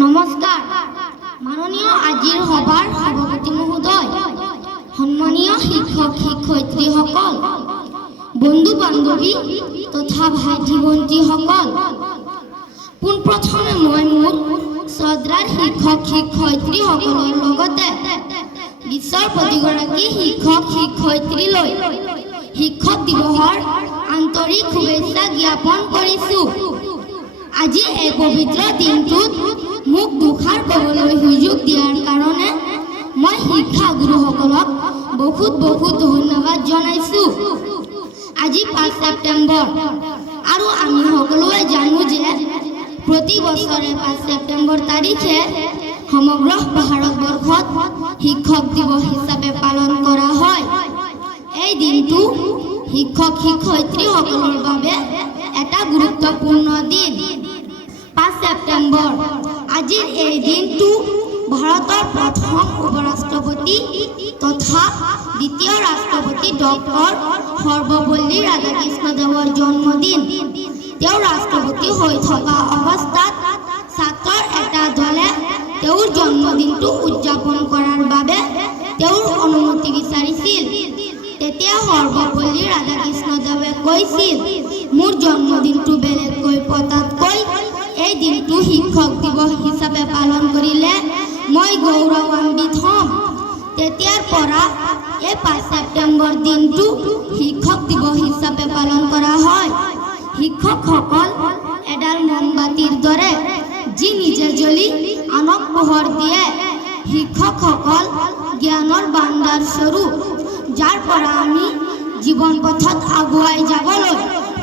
নমস্কাৰ মাননীয় আজিৰ সভাৰ সভাপতি মহোদয়, সন্মানীয় শিক্ষক শিক্ষয়িত্ৰীসকল, বন্ধু বান্ধৱী তথা ভাইটি ভণ্টিসকল, পোনপ্ৰথমে মই মোৰ শ্ৰদ্ধাৰ শিক্ষক শিক্ষয়িত্ৰীসকলৰ লগতে বিশ্বৰ প্ৰতিগৰাকী শিক্ষক শিক্ষয়িত্ৰীলৈ শিক্ষক দিৱসৰ আন্তৰিক শুভেচ্ছা জ্ঞাপন কৰিছোঁ। আজি এই পবিত্ৰ দিনটোত মোক দুষাৰ ক'বলৈ সুযোগ দিয়াৰ কাৰণে মই শিক্ষাগুৰুসকলক বহুত ধন্যবাদ জনাইছোঁ। আজি 5 ছেপ্টেম্বৰ আৰু আমি সকলোৱে জানো যে প্ৰতি বছৰে 5 ছেপ্টেম্বৰ তাৰিখে সমগ্ৰ ভাৰতবৰ্ষত শিক্ষক দিৱস হিচাপে পালন কৰা হয়। এই দিনটো শিক্ষক শিক্ষয়িত্ৰীসকলৰ বাবে এটা গুৰুত্বপূৰ্ণ দিন। 5 ছেপ্টেম্বৰ আজিৰ এই দিনটো ভাৰতৰ প্ৰথম উপৰাষ্ট্ৰপতি তথা দ্বিতীয় ৰাষ্ট্ৰপতি ডক্টৰ সৰ্বপল্লী ৰাধাকৃষ্ণদেৱৰ জন্মদিন। তেওঁ ৰাষ্ট্ৰপতি হৈ থকা অৱস্থাত ছাত্ৰৰ এটা দলে তেওঁৰ জন্মদিনটো উদযাপন কৰাৰ বাবে তেওঁৰ অনুমতি বিচাৰিছিল। তেতিয়া সৰ্বপল্লী ৰাধাকৃষ্ণদেৱে কৈছিল, মোৰ জন্মদিনটো বেলেগকৈ পতাতকৈ এই দিনটো শিক্ষক দিৱস হিচাপে পালন কৰিলে মই গৌৰৱান্বিত হ'ম। তেতিয়াৰ পৰা এই 5 ছেপ্টেম্বৰ দিনটো শিক্ষক দিৱস হিচাপে পালন কৰা হয়। শিক্ষকসকল এডাল মমবাতিৰ দৰে যি নিজে জ্বলি আনক পোহৰ দিয়ে। শিক্ষকসকল জ্ঞানৰ ভাণ্ডাৰ স্বৰূপ, যাৰ পৰা আমি জীৱন পথত আগুৱাই যাবলৈ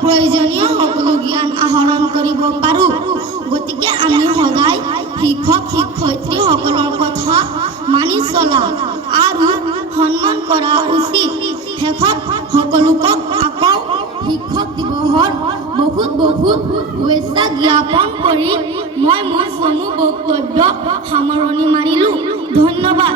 প্ৰয়োজনীয় সকলো জ্ঞান আহৰণ কৰিব পাৰোঁ। গতিকে আমি সদায় শিক্ষক শিক্ষয়িত্ৰীসকলৰ কথা মানি চলা আৰু সন্মান কৰা উচিত। শেষত সকলোকক আকৌ শিক্ষক দিৱসৰ বহুত শুভেচ্ছা জ্ঞাপন কৰি মই মোৰ চমু বক্তব্য সামৰণি মাৰিলোঁ। ধন্যবাদ।